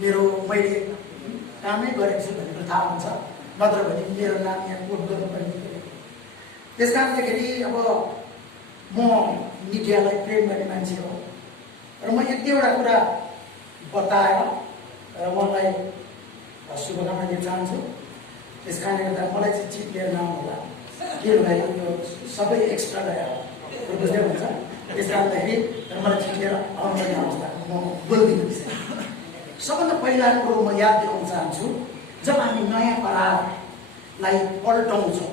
मेरो मैले कामै गरेको छु भनेर थाहा हुन्छ, नत्र भने मेरो नाम यहाँ कोट गर्नुपर्ने। त्यस कारणदाखेरि अब म मिडियालाई प्रेम गर्ने मान्छे हो र म एक दुईवटा कुरा बताएर र मलाई शुभकामना दिन चाहन्छु। त्यस कारणले गर्दा मलाई चाहिँ चिप लिएर नआउनुहोला, के भन्दाखेरि यो सबै एक्स्ट्रा गएर बुझ्दै हुन्छ। त्यस कारणदाखेरि मलाई चिप लिएर आउनु पर्ने अवस्था म बोलिदिनु विषय। सबभन्दा पहिला कुरो म याद दिलाउन चाहन्छु, जब हामी नयाँ करारलाई पल्टाउँछौँ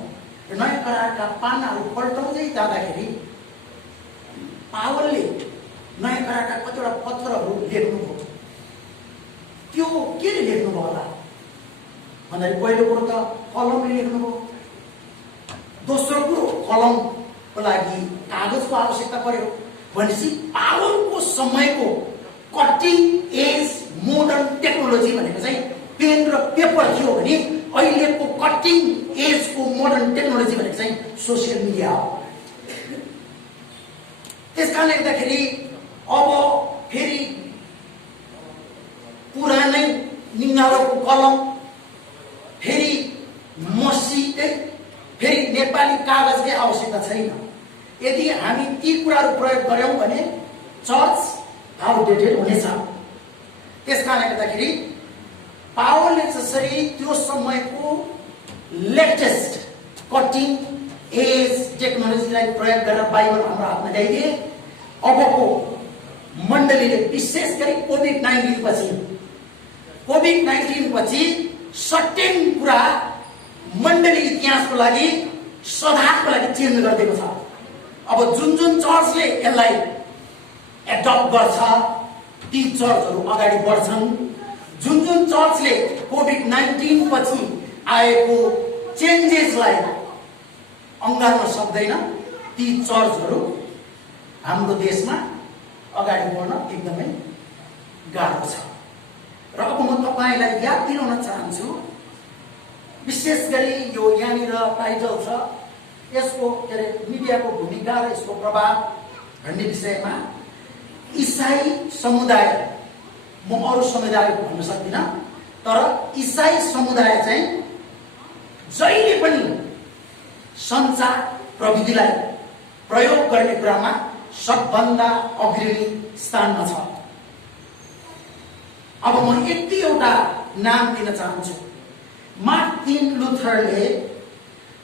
र नयाँ करारका पानाहरू पल्टाउँदै जाँदाखेरि पावलले नयाँ करारका कतिवटा पत्रहरू लेख्नुभयो। त्यो के लेख्नुभयो होला भन्दाखेरि पहिलो कुरो त कलमले लेख्नुभयो। दोस्रो कुरो कलमको लागि कागजको आवश्यकता पर्यो। भनेपछि पावलको समयको कटिङ एज मोडर्न टेक्नोलोजी भनेको चाहिँ पेन र पेपर थियो भने अहिलेको कटिङ एजको मोडर्न टेक्नोलोजी भनेको चाहिँ सोसियल मिडिया हो। त्यस कारणले गर्दाखेरि अब फेरि पुरानै निङ्गालोको कलम, फेरि मसीकै, फेरि नेपाली कागजकै आवश्यकता छैन। यदि हामी ती कुराहरू प्रयोग गर्यौँ भने चर्च आउटडेटेड हुनेछ। त्यस कारणले गर्दाखेरि पावलले जसरी त्यो समयको लेटेस्ट कटिङ एज टेक्नोलोजीलाई प्रयोग गरेर बाइबल हाम्रो हातमा ल्याइदिए, अबको मण्डलीले विशेष गरी कोभिड-19 पछि सर्टेन कुरा मण्डली इतिहासको लागि सदाको लागि चेन्ज गरिदिएको छ। अब जुन जुन चर्चले यसलाई एडप्ट गर्छ ती चर्चहरू अगाडि बढ्छन्। जुन जुन चर्चले कोभिड-19 पछि आएको चेन्जेसलाई अँगाल्न सक्दैन ती चर्चहरू हाम्रो देशमा अगाडि बढ्न एकदमै गाह्रो छ। र अब म तपाईँलाई याद दिलाउन चाहन्छु, विशेष गरी यो यहाँनिर टाइटल छ यसको के अरे मिडियाको भूमिका र यसको प्रभाव भन्ने विषयमा। इसाई समुदाय, म अरू समुदायको भन्न सक्दिनँ, तर इसाई समुदाय चाहिँ जहिले पनि सञ्चार प्रविधिलाई प्रयोग गर्ने कुरामा सबभन्दा अग्रणी स्थानमा छ। अब म एउटा नाम दिन चाहन्छु। मार्टिन लुथरले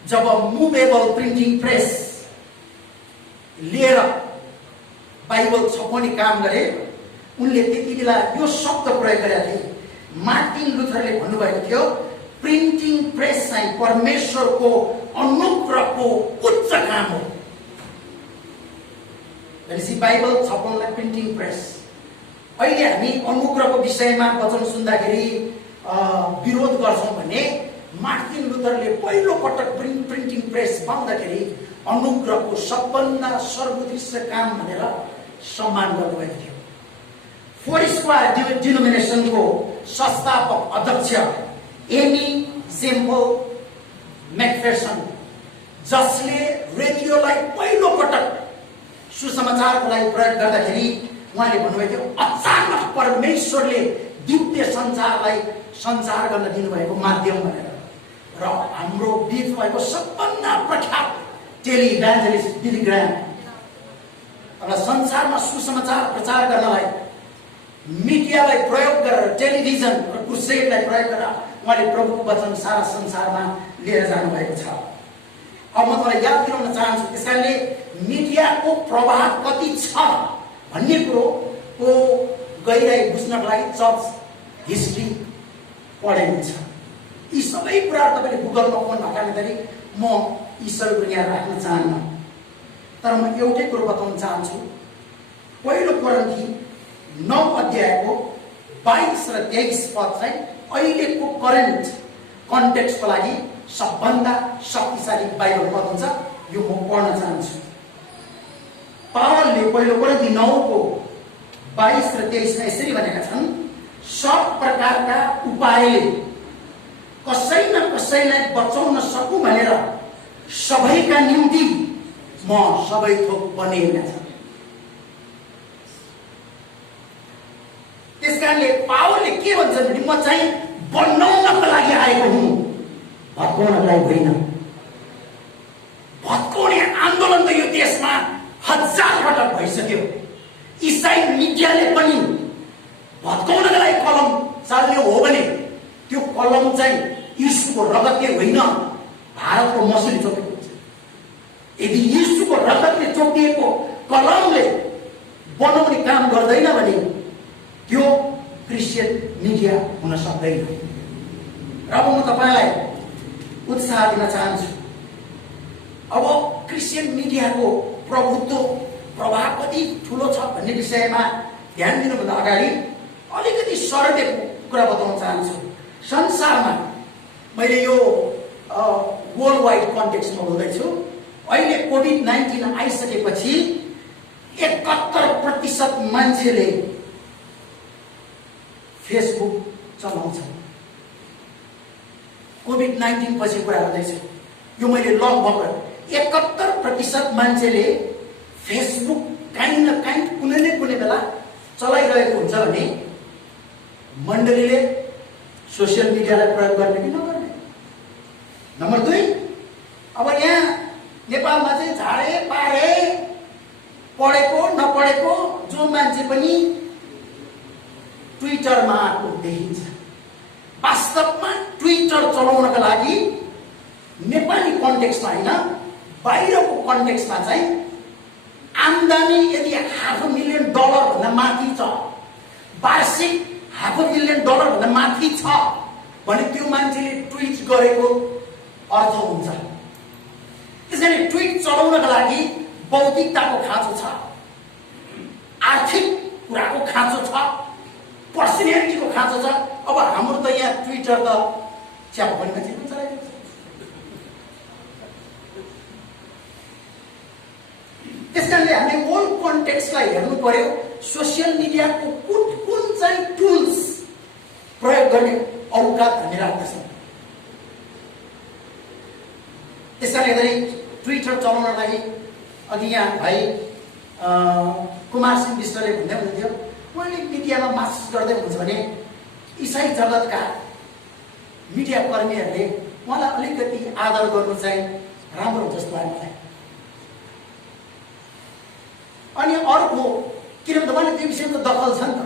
जब मुभेबल प्रिन्टिङ प्रेस लिएर बाइबल छपाउने काम गरे, उनले त्यति बेला यो शब्द प्रयोग गरेका थिए। मार्टिन लुथरले भन्नुभएको थियो, प्रिन्टिङ प्रेस चाहिँ परमेश्वरको अनुग्रहको उच्च काम हो। भनेपछि बाइबल छपाउनलाई प्रिन्टिङ प्रेस। अहिले हामी अनुग्रहको विषयमा वचन सुन्दाखेरि विरोध गर्छौँ भने मार्टिन लुथरले पहिलो पटक प्रिन्टिङ प्रेस पाउँदाखेरि अनुग्रहको सबभन्दा सर्वोत्कृष्ट काम भनेर सम्मान गर्नुभएको थियो। फोर स्क्वायर डिनोमिनेसनको संस्थापक अध्यक्ष एमी सेम्पल मैकफेर्सन, जसले रेडियोलाई पहिलो पटक सुसमाचारको लागि प्रयोग गर्दाखेरि उहाँले भन्नुभएको थियो, अचानक परमेश्वरले दिव्य सञ्चारलाई सञ्चार गर्न दिनुभएको माध्यम भनेर। र हाम्रो बीच भएको सबभन्दा प्रख्यात टेली इभान्जलिस्ट बिली ग्राहम एउटा संसारमा सुसमाचार प्रचार गर्नलाई मिडियालाई प्रयोग गरेर, टेलिभिजन र क्रुसेडलाई प्रयोग गरेर उहाँले प्रभुको वचन सारा संसारमा लिएर जानुभएको छ। अब म तपाईँलाई याद दिलाउन चाहन्छु, त्यस कारणले मिडियाको प्रभाव कति छ भन्ने कुरोको गहिराई बुझ्नको लागि चर्च हिस्ट्री पढिन्छ। यी सबै कुराहरू तपाईँले गुगलमा ओपन भएको कारणले म यी सबै कुरा यहाँ राख्न चाहन्न, तर म एउटै कुरो बताउन चाहन्छु। पहिलो कोरिन्थी 9 अध्यायको 22 र 23 पद चाहिँ अहिलेको करेन्ट कन्टेक्स्टको लागि सबभन्दा शक्तिशाली बाइबल पद हुन्छ। यो म पढ्न चाहन्छु। पावलले पहिलो कोरिन्थी 9 को 22 र 23 मा यसरी भनेका छन्, सब प्रकारका उपायले कसै न कसैलाई बचाउन सकु भनेर सबैका निम्ति म सबै थोक बनेको छ। त्यसकारणले पावलले के भन्छ भन्छन् भने म चाहिँ बनाउनको लागि आएको हुँ, भत्काउनको लागि होइन। भत्काउने आन्दोलन त यो देशमा हजार पटक भइसक्यो। इसाई मिडियाले पनि भत्काउनको लागि कलम चाल्ने हो भने त्यो कलम चाहिँ यीशुको रगतले होइन, भारतको मसीले चोकेको हुन्छ। यदि यीशुको रगतले चोकिएको कलमले बनाउने काम गर्दैन भने त्यो क्रिस्चियन मिडिया हुन सक्दैन। र अब म तपाईँलाई उत्साह दिन चाहन्छु। अब क्रिस्चियन मिडियाको प्रभुत्व प्रभाव कति ठुलो छ भन्ने विषयमा ध्यान दिनुभन्दा अगाडि अलिकति सरल कुरा बताउन चाहन्छु। संसारमा मैले यो वर्ल्ड वाइड कन्टेक्स्टमा बोल्दैछु। अहिले कोभिड-19 आइसकेपछि 71% मान्छेले फेसबुक चलाउँछ। कोभिड-19 पछि कुरा गर्दैछु। यो मैले लगभग 71% मान्छेले फेसबुक काहीँ न काहीँ कुनै न कुनै बेला चलाइरहेको हुन्छ भने मण्डलीले सोसियल मिडियालाई प्रयोग गर्ने कि नगर्ने? नम्बर 2, अब यहाँ नेपालमा चाहिँ झाडे पाडे पढेको नपढेको जो मान्छे पनि ट्विटरमा आएको देखिन्छ। वास्तवमा ट्विटर चलाउनका लागि नेपाली कन्टेक्स्टमा होइन, बाहिरको कन्टेक्स्टमा चाहिँ आम्दानी यदि $500,000 भन्दा माथि छ, वार्षिक $500,000 भन्दा माथि छ भने त्यो मान्छेले ट्विट गरेको अर्थ हुन्छ। त्यसैले ट्विट चलाउनका लागि बौद्धिकताको खाँचो छ, आर्थिक कुराको खाँचो छ, पर्सनालिटीको खाँचो छ। अब हाम्रो त यहाँ ट्विटर त च्याप पनि मान्छे चलाइरहेको छ। त्यसकारणले हामीले वर्ल्ड कन्टेक्स्टलाई हेर्नु पर्यो। सोसियल मिडियाको कुन चाहिँ टुल्स प्रयोग गर्ने औकात हामी राख्दछौँ। त्यसकारणले गर्दाखेरि ट्विटर चलाउन लागि अघि यहाँ भाइ कुमार सिंह विष्टले भन्दै हुनुहुन्थ्यो, उहाँले मिडियामा मासिस गर्दै हुनुहुन्छ भने इसाई जगतका मिडिया कर्मीहरूले उहाँलाई अलिकति आदर गर्नु चाहिँ राम्रो जस्तो लाग्यो मलाई। अनि अर्को किनभने तपाईँले त्यो विषयमा त दखल छ नि त।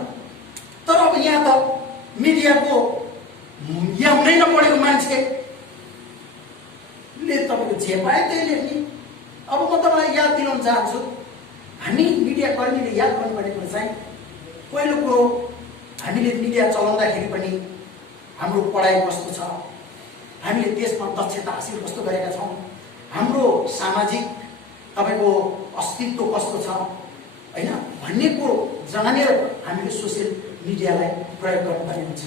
तर अब यहाँ त मिडियाको यहाँ हुनै नपढेको मान्छेले तपाईँको जे पाए त्यही लेख्ने। अब म तपाईँलाई याद दिलाउन चाहन्छु, हामी मिडिया कर्मीले याद गर्नुपर्ने कुरो चाहिँ पहिलो कुरो, हामीले मिडिया चलाउँदाखेरि पनि हाम्रो पढाइ कस्तो छ, हामीले देशमा दक्षता हासिल कस्तो गरेका छौँ, हाम्रो सामाजिक तपाईँको अस्तित्व कस्तो छ होइन भन्ने कुरो जानेर हामीले सोसियल मिडियालाई प्रयोग गर्नुपर्ने हुन्छ।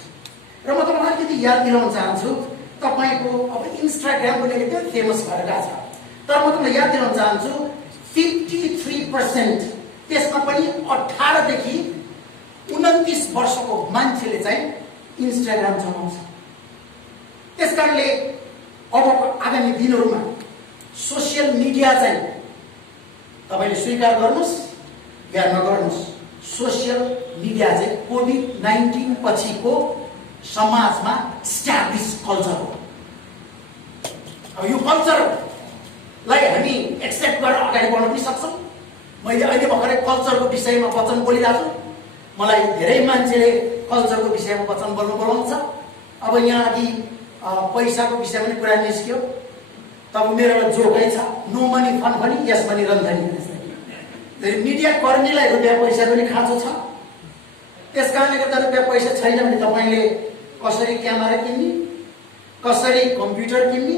र म तपाईँलाई अलिकति याद दिलाउन चाहन्छु, तपाईँको अब इन्स्टाग्राम पनि एकदम फेमस भएर गएको छ। तर म तपाईँलाई याद दिलाउन चाहन्छु 53% त्यसमा पनि 18 देखि 29 वर्षको मान्छेले चाहिँ इन्स्टाग्राम चलाउँछ। त्यसकारणले अब आगामी दिनहरूमा सोसियल मिडिया चाहिँ तपाईँले स्वीकार गर्नुहोस् या नगर्नुहोस्, सोसियल मिडिया चाहिँ कोभिड-19 पछिको समाजमा स्ट्याब्लिस कल्चर हो। अब यो कल्चरलाई हामी एक्सेप्ट गरेर अगाडि बढ्न पनि सक्छौँ। मैले अहिले भर्खरै कल्चरको विषयमा वचन बोलिरहेको छु। मलाई धेरै मान्छेले कल्चरको विषयमा वचन बोलाउँछ। अब यहाँ अघि पैसाको विषयमा पनि कुरा निस्क्यो। तब मेरो एउटा जोकै छ, नो मनी फन पनि यस मनी रन धनी। मिडिया कर्मीलाई रुपियाँ पैसा पनि खाँचो छ। त्यस कारणले गर्दा रुपियाँ पैसा छैन भने तपाईँले कसरी क्यामेरा किन्ने, कसरी कम्प्युटर किन्ने।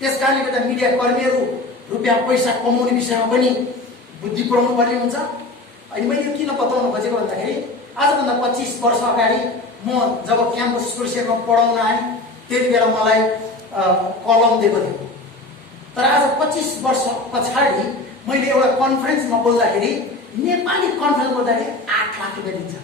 त्यस कारणले गर्दा मिडिया कर्मीहरू रुपियाँ पैसा कमाउने विषयमा पनि बुद्धि पुऱ्याउनु पर्ने हुन्छ। अनि मैले किन बताउन खोजेको भन्दाखेरि आजभन्दा 25 वर्ष अगाडि म जब क्याम्पस स्कुलमा पढाउन आएँ त्यति बेला मलाई कलम दिएको थियो। तर आज 25 वर्ष पछाडि मैले एउटा कन्फरेन्समा बोल्दाखेरि, नेपाली कन्फरेन्स बोल्दाखेरि 8 लाख रुपियाँ दिन्छ।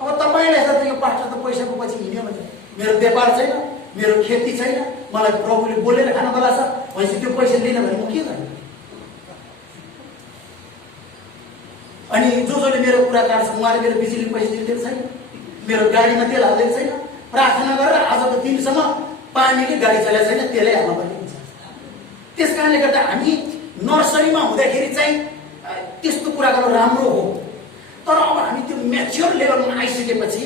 अब तपाईँले त यो पास्टर त पैसाको पछि हिँड्यो भने मेरो व्यापार छैन, मेरो खेती छैन, मलाई प्रभुले बोलेर खानु होला छ भनेपछि त्यो पैसा लिन भने म के गर्ने? अनि जसले मेरो कुरा काट्छ उहाँले मेरो बिजुली पैसा दिँदैन छैन। मेरो गाडीमा तेल हाल्दै छैन, प्रार्थना गरेर आजको दिनसम्म पानीले गाडी चलाएको छैन, तेलै हाल्नु पर्ने हुन्छ। त्यस कारणले गर्दा हामी नर्सरीमा हुँदाखेरि चाहिँ त्यस्तो कुरा गर्नु राम्रो हो, तर अब हामी त्यो म्याच्योर लेभलमा आइसकेपछि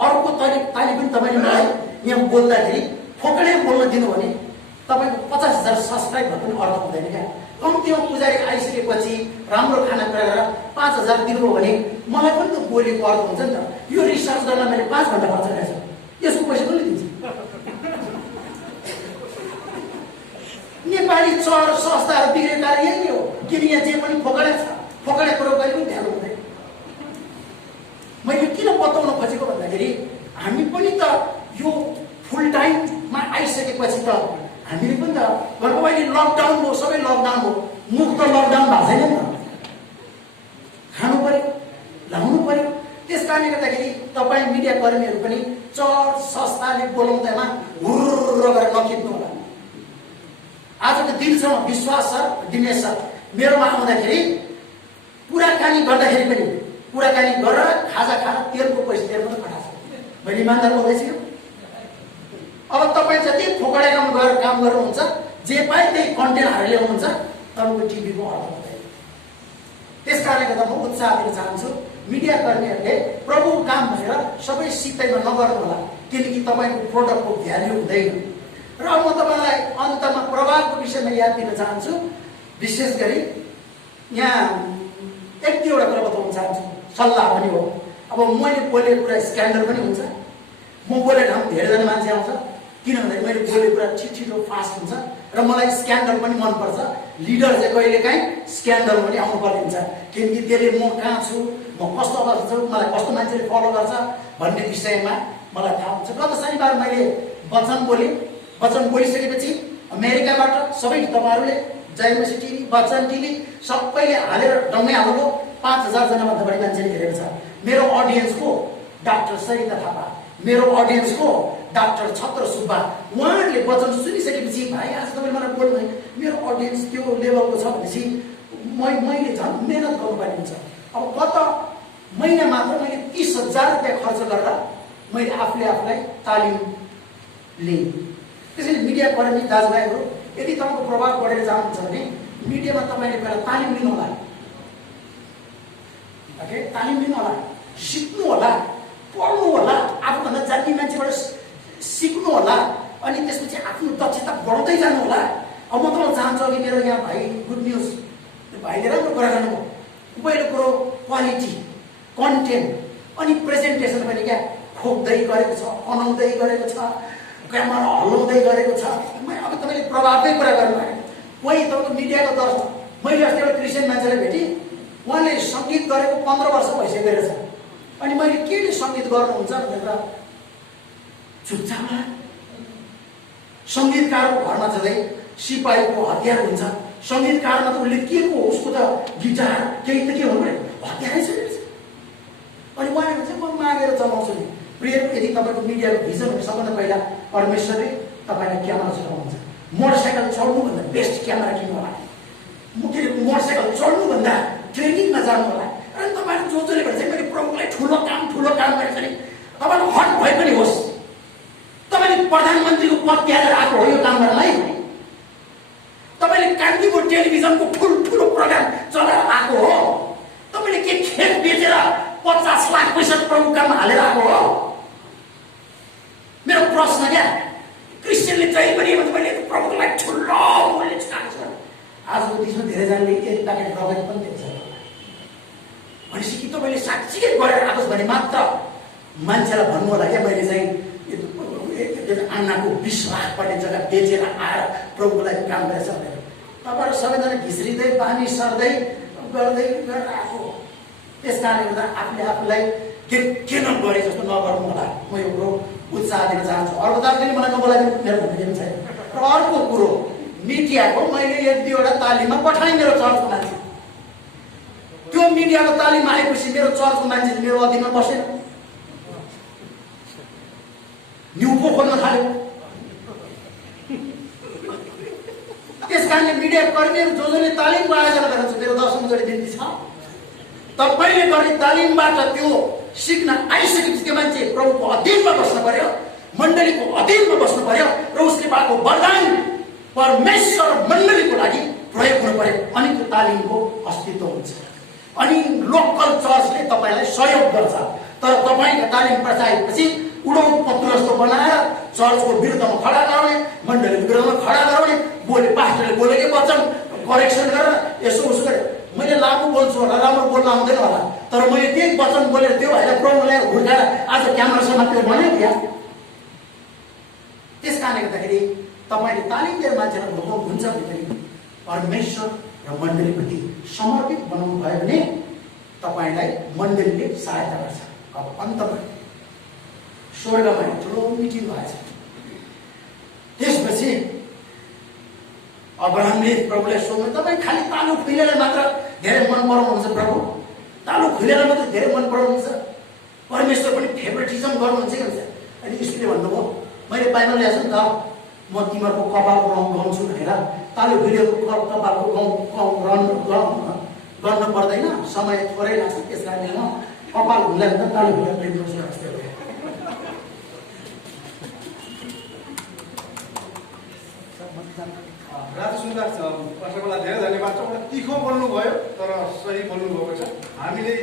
अर्को तालिम पनि तपाईँले मलाई यहाँ बोल्दाखेरि फोकडे बोल्न दिनु भने तपाईँको 50,000 सब्सक्राइब भए पनि अर्थ हुँदैन क्या। कम्तीमा पुजारी आइसकेपछि राम्रो खाना गरेर 5,000 दिनुभयो भने मलाई पनि त बोलेको अर्थ हुन्छ नि त। यो रिसर्च गर्न मैले 5 घन्टा खर्च गरेको छु, यसको पैसा कसले दिन्छ? नेपाली चर संस्थाहरू बिग्रेको कारण यही हो, किन यहाँ जे पनि फोकडे छ, फोकडे कुरो कहिले पनि ध्यान हुँदैन। मैले किन बताउन खोजेको भन्दाखेरि हामी पनि त यो फुल टाइममा आइसकेपछि त हामीले पनि त घरको अहिले लकडाउन हो, सबै लकडाउन हो, मुख त लकडाउन भएको छैन नि त, खानु पर्यो, लाउनु पर्यो। त्यस कारणले गर्दाखेरि तपाईँ मिडिया कर्मीहरू पनि चर्च संस्थाले बोलाउँदामा हुर्र गरेर नखिच्नु होला। आजको दिनसम्म विश्वास छ दिनेश सर मेरोमा आउँदाखेरि कुराकानी गर्दाखेरि पनि कुराकानी गरेर खाजा खाएर तेलको पैसा तेल मात्रै पठाएको छ। मैले इमान्दार बोल्दैछु। अब तपाईँ जति फोकडे काम गरेर काम गर्नुहुन्छ, जे पाए त्यही कन्टेन्ट हालेर ल्याउनुहुन्छ, तपाईँको टिभीको अर्थ हुँदैन। त्यस कारणले गर्दा म उत्साह दिन चाहन्छु मिडिया कर्मीहरूले प्रभुको काम भनेर सबै सित्तैमा नगर्नु होला, किनकि तपाईँको प्रोडक्टको भ्याल्यु हुँदैन। र म तपाईँलाई अन्तमा प्रभावको विषयमा याद दिन चाहन्छु। विशेष गरी यहाँ एक दुईवटा कुरा बताउन चाहन्छु, सल्लाह पनि हो। अब मैले बोलेको कुरा स्क्यान्डल पनि हुन्छ, म बोलेको ठाउँ धेरैजना मान्छे आउँछ, किनभने मैले बोलेको कुरा छिटो फास्ट हुन्छ र मलाई स्क्यान्डल पनि मनपर्छ। लिडर चाहिँ कहिलेकाहीँ स्क्यान्डल पनि आउनुपर्ने हुन्छ, किनकि त्यसले म कहाँ छु, म कस्तो अवस्था छु, मलाई कस्तो मान्छेले फलो गर्छ भन्ने विषयमा मलाई थाहा हुन्छ। गत शनिबार मैले वचन बोलेँ, वचन बोलिसकेपछि अमेरिकाबाट सबै तपाईँहरूले जयमसी टिभी, वचन टिभी सबैले हालेर डङ्गै हाल्नुभयो। 5,000 जनाभन्दा बढी मान्छेले हेरेको छ। मेरो अडियन्सको डाक्टर सरिता थापा, मेरो अडियन्सको डाक्टर छत्र सुब्बा, उहाँहरूले वचन सुनिसकेपछि भाइ आज तपाईँले मलाई बोल्नु है, मेरो अडियन्स त्यो लेभलको छ भनेपछि मैले झन् मेहनत गर्नुपर्ने हुन्छ। अब गत महिना मात्र मैले 30,000 रुपियाँ खर्च गरेर मैले आफूलाई तालिम लिएँ। त्यसैले मिडिया कर्मी दाजुभाइहरू यदि तपाईँको प्रभाव बढेर जानुहुन्छ भने मिडियामा तपाईँले पहिला तालिम लिनु होला, तालिम लिनु होला, सिक्नु होला, पढ्नु होला, आफूभन्दा जान्ने मान्छेबाट सिक्नु होला, अनि त्यसपछि आफ्नो दक्षता बढाउँदै जानु होला। अब म तपाईँलाई चाहन्छु कि मेरो यहाँ भाइ गुड न्युज भाइले राम्रो कुरा गर्नुभयो। पहिलो कुरो क्वालिटी, कन्टेन्ट अनि प्रेजेन्टेसन पनि क्या खोप्दै गरेको छ, बनाउँदै गरेको छ, क्यामेरा हल्लाउँदै गरेको छ। अब तपाईँले प्रभावकै कुरा गर्नुभयो। कोही तपाईँको मिडियाको दर्शक, मैले अस्ति एउटा क्रिस्चियन मान्छेलाई भेटेँ, उहाँले सङ्गीत गरेको 15 वर्ष भइसकेको रहेछ। अनि मैले के सङ्गीत गर्नुहुन्छ भनेर चुपचाप सङ्गीतकारको घरमा जाँदै सिपाहीको हतियार हुन्छ, सङ्गीतकारमा त उसले के को उसको त गिटार केही त के भन्नु हतियारै छ। अनि उहाँले भन्छ म मागेर चलाउँछु नि। प्रिय यदि तपाईँको मिडियाको भिजन हो सबभन्दा पहिला परमेश्वरले तपाईँलाई क्यामेरा चलाउनुहुन्छ। मोटरसाइकल चढ्नुभन्दा बेस्ट क्यामेरा किन्नु होला, मोटरसाइकल चढ्नुभन्दा ट्रेनिङमा जानु होला। अनि तपाईँले जसले भन्छ मैले प्रभुलाई ठुलो काम गरेको नि, तपाईँलाई हट भए पनि होस्, तपाईँले प्रधानमन्त्रीको पद त्यागेर आएको हो यो काम गर्नलाई, तपाईँले कान्तिपुर टेलिभिजनको ठुलो प्रोग्राम चलाएर आएको हो, तपाईँले के खेत बेचेर 50 लाख पैसा प्रभु काममा हालेर आएको हो। मेरो प्रश्न क्या, क्रिस्चियनले जहिले पनि मैले प्रभुको लागि ठुलो मूल्य चुकाएको छ। आजको दिनमा धेरैजनाले एक प्याकेट रगत पनि दिन्छ भनेपछि कि तपाईँले साँच्चीकै गरेर आएको भने मात्र मान्छेलाई भन्नु होला क्या मैले चाहिँ आन्नाको 20 लाख पर्ने जग्गा बेचेर आएर प्रभुको लागि काम गरेछ भनेर। तपाईँहरू सबैजना घिस्रिँदै पानी सर्दै गर्दै गरेर आएको। त्यस कारणले गर्दा आफूलाई के नगरे जस्तो नगर्नु होला। म यो कुरो उत्साह दिन चाहन्छु। अर्को दाजुले मलाई नबोलाइदिनु मेरो भन्ने छैन। र अर्को कुरो मिडियाको मैले 1-2वटा तालिममा पठाएँ मेरो चर्चको मान्छे। त्यो मिडियाको तालिम आएपछि मेरो चर्चको मान्छेले मेरो अधीनमा बसेन, न्युपो खोल्न थाल्यो। त्यस कारणले मिडिया कर्मीहरू जसले तालिमको आयोजना गर्नुहुन्छ, मेरो दर्शक जोडी बिन्ती छ, तपाईँले गर्ने तालिमबाट त्यो सिक्न आइसकेपछि त्यो मान्छे प्रभुको अधीनमा बस्नु पर्यो, मण्डलीको अधीनमा बस्नु पर्यो र उसले पाएको वरदान परमेश्वर मण्डलीको लागि प्रयोग हुनु पर्यो। अनि त्यो तालिमको अस्तित्व हुन्छ। अनि लोकल चर्चले तपाईँलाई सहयोग गर्छ। तर तपाईँको तालिम प्रचारेपछि उडौँ पत्र जस्तो बनाएर चर्चको विरुद्धमा खडा गराउने, मण्डलीको विरुद्धमा खडा गराउने, पास्टरले बोलेकै वचन करेक्सन गरेर यसो उसो गरे। मैले लामो बोल्छु होला, राम्रो बोल्न आउँदैन होला, तर मैले त्यही वचन बोलेर त्यो होइन प्रभुलाई हुर्काएर आज क्यामेरासम्म त्यो बनाइदिया। त्यस कारणले गर्दाखेरि तपाईँले तालिम दिएर मान्छेलाई हुन्छ भने परमेश्वर र मण्डलीप्रति समर्पित बनाउनु भयो भने तपाईँलाई मण्डलीले सहायता गर्छ। अब अन्तमा स्वर्गमा ठुलो मिटिङ भएछ। त्यसपछि अब्राहमले प्रभुलाई सोध्नु, तपाईँ खालि तालु खुलेर मात्र धेरै मन पराउनुहुन्छ प्रभु, तालु खुलेर मात्र धेरै मन पराउनुहुन्छ, परमेश्वर पनि फेभरेटिजम गर्नुहुन्छ कि भन्छ। अनि उसले भन्नुभयो, मैले बाइबल ल्याएको छु नि त, म तिमीहरूको कपालको रङ गाउँछु भनेर। तालु खुलेको कपालको गर्नु पर्दैन, समय थोरै लाग्छ, त्यस कारणले म कपाल हुँदैन त तालु खुलेर प्रेम गर्छु। राजा सुन्दा पास्टरलाई धेरै धन्यवाद छ। तिखो बोल्नुभयो तर सही बोल्नुभएको छ। हामीले